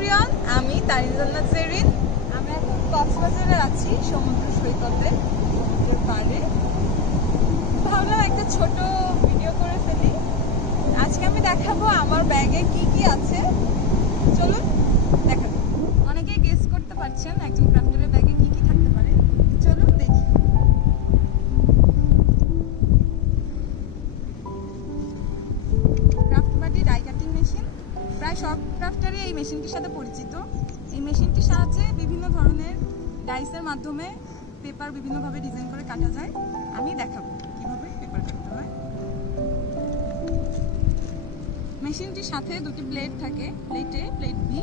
Everyone, আমি তারিজান্নাত জেরিন। আমরা এখন কক্সবাজারে আছি, সমুদ্র সৈকতে, সমুদ্রের পাড়ে। ভাবলাম একটা ছোট ভিডিও করে ফেলি। আজকে আমি দেখাবো আমার ব্যাগে কি কি আছে। চলুন দেখাবো। অনেকেই গেস করতে পারছেন একজন ক্রাফটারের ব্যাগে কি কি থাকতে পারে। চলুন দেখি। ক্রাফট বাটি ডাই কাটিং মেশিন। প্রায় সব ক্রাফটারই এই মেশিনটির সাথে পরিচিত। এই মেশিনটির সাহায্যে বিভিন্ন ধরনের ডাইসের মাধ্যমে পেপার বিভিন্নভাবে ডিজাইন করে কাটা যায়। আমি দেখাবো কিভাবে পেপার কাটতে হয়। মেশিনটির সাথে দুটি প্লেট থাকে, প্লেট এ, প্লেট বি।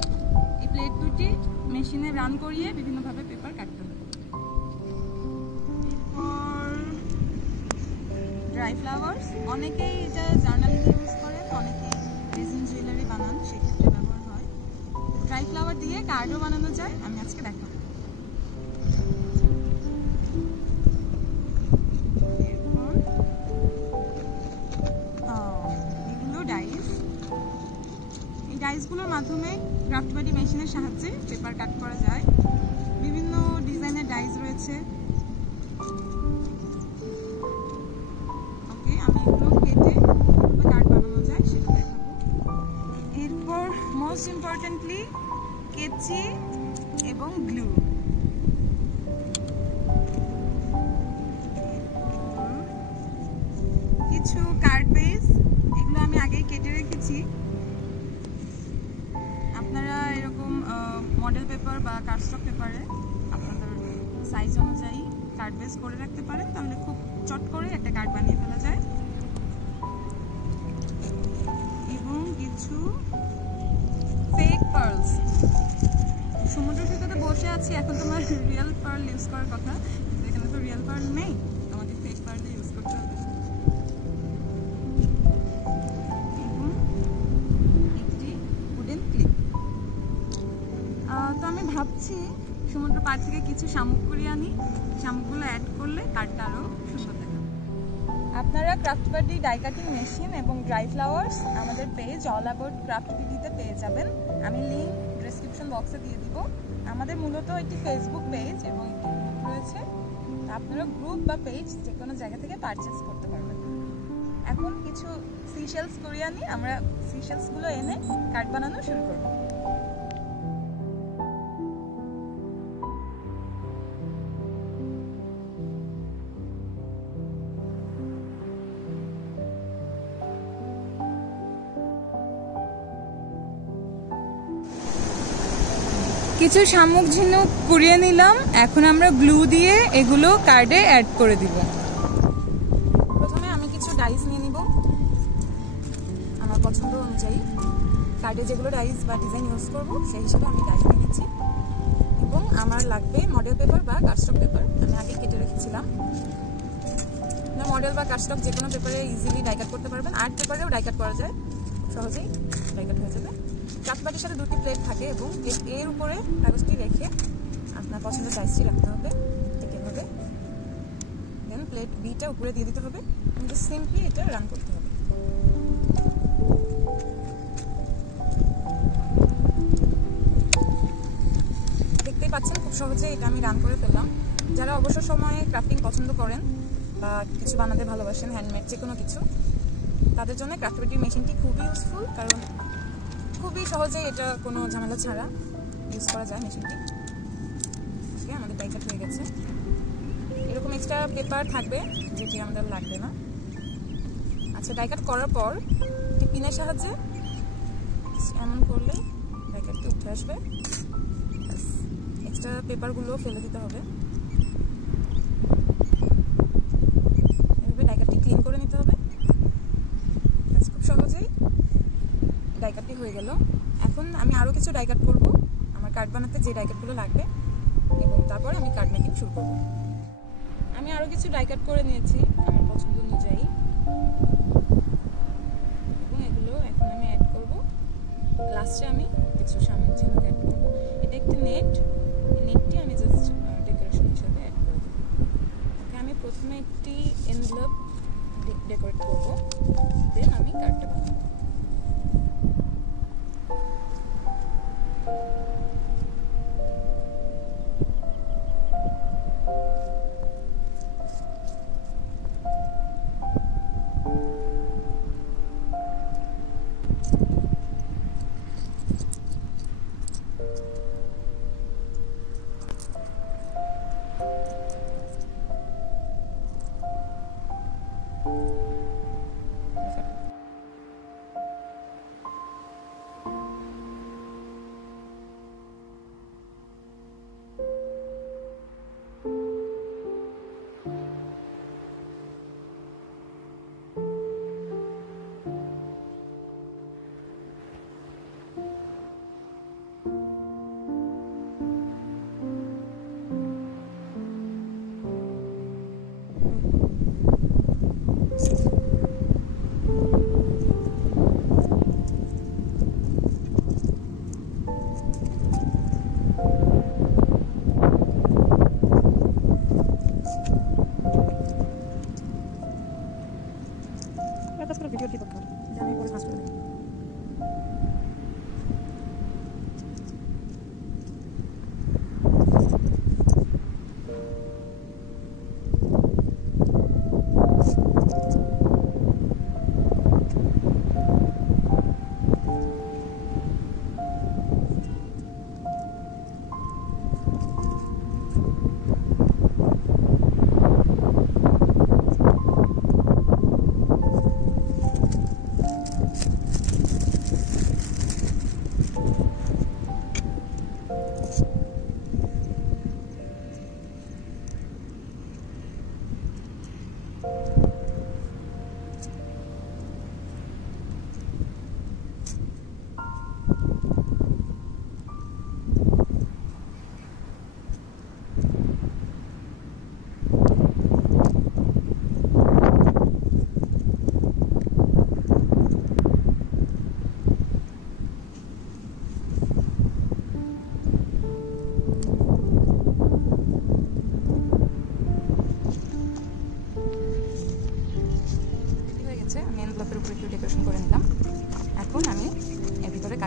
এই প্লেট দুটি মেশিনে রান করিয়ে বিভিন্নভাবে পেপার কাটতে হয়। এরপর ড্রাই ফ্লাওয়ার্স, অনেকেই এটা জার্নালিং ইউজ করেন, অনেকেই রেজিন জুয়েলারি বানান, সেক্ষেত্রে ব্যবহার হয়। ড্রাই ফ্লাওয়ার দিয়ে কার্ডও বানানো যায়, আমি আজকে দেখাবো। এগুলো ডাইস। এই ডাইসগুলোর মাধ্যমে ক্রাফট বাডি মেশিনের সাহায্যে পেপার কাট করা যায়। বিভিন্ন ডিজাইনের ডাইস রয়েছে। ওকে, আমি এগুলো কেটে কার্ড বানানো যায় সেটা দেখাবো। এরপর মোস্ট ইম্পর্টেন্টলি কেচি এবং গ্লু। কিছু কার্ড বেস, এগুলো আমি আগেই কেটে রেখেছি। আপনারা এরকম মডেল পেপার বা কার্ডস্টক পেপারে আপনাদের সাইজ অনুযায়ী কার্ড বেস করে রাখতে পারেন, তাহলে খুব চট করে একটা কার্ড বানিয়ে ফেলা যায়। এবং কিছু ফেক পার্লস। সমুদ্র সৈকতে বসে আছি, এখন তোমার রিয়েল পার্ল ইউজ করার কথা, এখানে তো রিয়েল পার্ল নেই, আমাদের ফেক পার্ল ইউজ করতে হবে। এবং একটি উডেন ক্লিপ। তো আমি ভাবছি সমুদ্র পাড় থেকে কিছু শামুক করে আনি, শামুকগুলো অ্যাড করলে কার্ডটা আরও সুন্দর দেখাবে। আপনারা ক্রাফট বাডি ডাই কাটিং মেশিন এবং ড্রাই ফ্লাওয়ার্স আমাদের পেজ অল অ্যাবাউট ক্রাফট বিডিতে পেয়ে যাবেন। আমি লিঙ্ক ডেসক্রিপশন বক্সে দিয়ে দিব। আমাদের মূলত একটি ফেসবুক পেজ এবং একটি গ্রুপ রয়েছে। আপনারা গ্রুপ বা পেজ যে কোনো জায়গা থেকে পারচেস করতে পারবেন। এখন কিছু সিশেলস করে আনি, আমরা সিশেলসগুলো এনে কার্ড বানানো শুরু করব। কিছু শামুক ঝিনুক কুড়িয়ে নিলাম, এখন আমরা গ্লু দিয়ে এগুলো কার্ডে অ্যাড করে দিব। প্রথমে আমি কিছু ডাইস নিয়ে নিব আমার পছন্দ অনুযায়ী। কার্ডে যেগুলো ডাইস বা ডিজাইন ইউজ করব সেই হিসেবে আমি ডাইস নিয়ে নিচ্ছি। এবং আমার লাগবে মডেল পেপার বা কার্ডস্টক পেপার, আমি আগে কেটে রেখেছিলাম। মডেল বা কার্ডস্টক যে কোনো পেপারে ইজিলি ডাই কাট করতে পারবেন। আর্ট পেপারেও ডাই কাট করা যায়, সহজেই ডাই কাট হয়ে যাবে। ক্রাফট বাটির সাথে দুটি প্লেট থাকে এবং এর উপরে কাগজটি রেখে আপনার পছন্দের সাইজটি রাখতে হবে, ঠিক এভাবে। দেন প্লেট বিটা উপরে দিয়ে দিতে হবে, কিন্তু সিম্পলি এটা রান করতে হবে। দেখতেই পাচ্ছেন খুব সহজে এটা আমি রান করে ফেললাম। যারা অবসর সময়ে ক্রাফটিং পছন্দ করেন বা কিছু বানাতে ভালোবাসেন, হ্যান্ডমেড যে কোনো কিছু, তাদের জন্য ক্রাফট বাটি মেশিনটি খুবই ইউজফুল, কারণ খুবই সহজেই এটা কোনো ঝামেলা ছাড়া ইউজ করা যায় মেশিনটি। ওকে, আমাদের ডাই কাট হয়ে গেছে। এরকম এক্সট্রা পেপার থাকবে যেটি আমাদের লাগবে না। আচ্ছা, ডাই কাট করার পর একটি পিনের সাহায্যে এমন করলে ডাই কাটটি উঠে আসবে। এক্সট্রা পেপারগুলো ফেলে দিতে হবে। এভাবে ডাই কাটটি ক্লিন করে নিতে হবে। খুব সহজেই ডাই কাটটি হয়ে গেল। এখন আমি আরও কিছু ডাই কাট করবো আমার কার্ড বানাতে যে ডাই কাটগুলো লাগবে, এবং তারপর আমি কার্ড মেকিং শুরু করব। আমি আরও কিছু ডাই কাট করে নিয়েছি আমার পছন্দ অনুযায়ী, এবং এগুলো এখন আমি অ্যাড করব। লাস্টে আমি কিছু শামুক ঝিনুক অ্যাড করব। এটা একটি নেট, এই নেটটি আমি জাস্ট ডেকোরেশন হিসেবে অ্যাড করে দেবো। আমি প্রথমে একটি এনভেলপ ডেকোরেট করব, দেন আমি কার্ডটা বানাবো।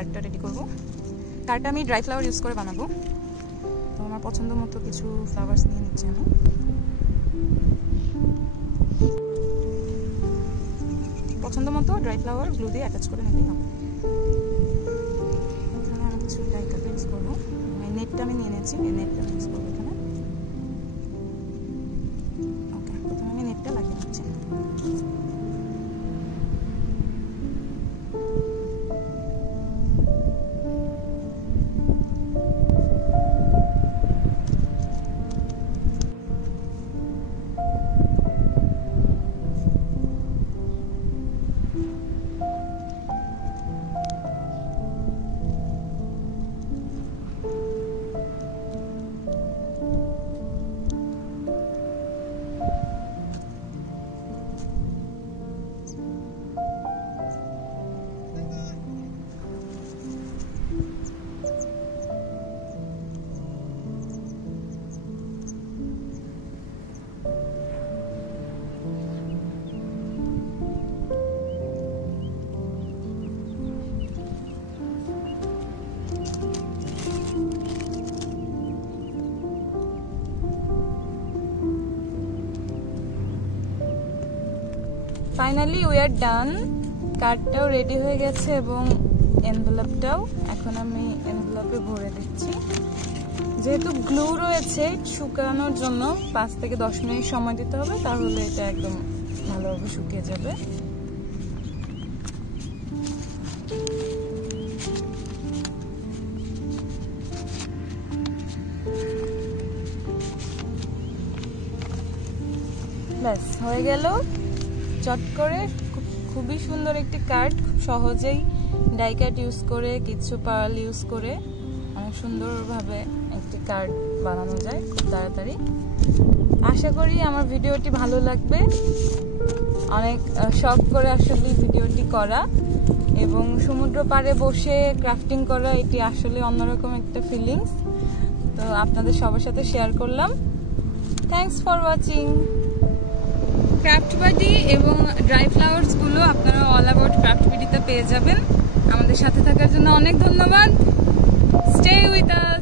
কার্ডটা রেডি করবো। কার্ডটা আমি ড্রাই ফ্লাওয়ার ইউজ করে বানাবো। তো আমার পছন্দ মতো কিছু ফ্লাওয়ার্স নিয়ে নিচ্ছি আমি। পছন্দ মতো ড্রাই ফ্লাওয়ার গ্লু দিয়ে অ্যাটাচ করে নিতেই হবে। এখানে আমি কিছু ডাইকার ইউজ করবো। নেটটা আমি নিয়ে নিয়েছি, এই নেটটা ইউজ করবো এখানে। ওকে, প্রথমে আমি নেটটা লাগিয়ে নিচ্ছি। Finally we are done. কার্ডটাও রেডি হয়ে গেছে এবং এনভেলপটাও। এখন আমি এনভেলপে ভরে দিচ্ছি। যেহেতু গ্লু রয়েছে, শুকানোর জন্য 5 থেকে 10 মিনিট সময় দিতে হবে, তাহলে এটা একদম ভালোভাবে শুকিয়ে যাবে। ব্যাস হয়ে গেল। চট করে খুবই সুন্দর একটি কার্ড। খুব সহজেই ডাই কাট ইউজ করে, কিছু পার্ল ইউজ করে অনেক সুন্দরভাবে একটি কার্ড বানানো যায় খুব তাড়াতাড়ি। আশা করি আমার ভিডিওটি ভালো লাগবে। অনেক শখ করে আসলে ভিডিওটি করা এবং সমুদ্র পাড়ে বসে ক্রাফটিং করা, এটি আসলে অন্যরকম একটা ফিলিংস। তো আপনাদের সবার সাথে শেয়ার করলাম। Thanks for watching. ক্রাফট বাডি এবং ড্রাই ফ্লাওয়ার্সগুলো আপনারা অল অ্যাবাউট ক্রাফট বাডিতে পেয়ে যাবেন। আমাদের সাথে থাকার জন্য অনেক ধন্যবাদ। Stay with us.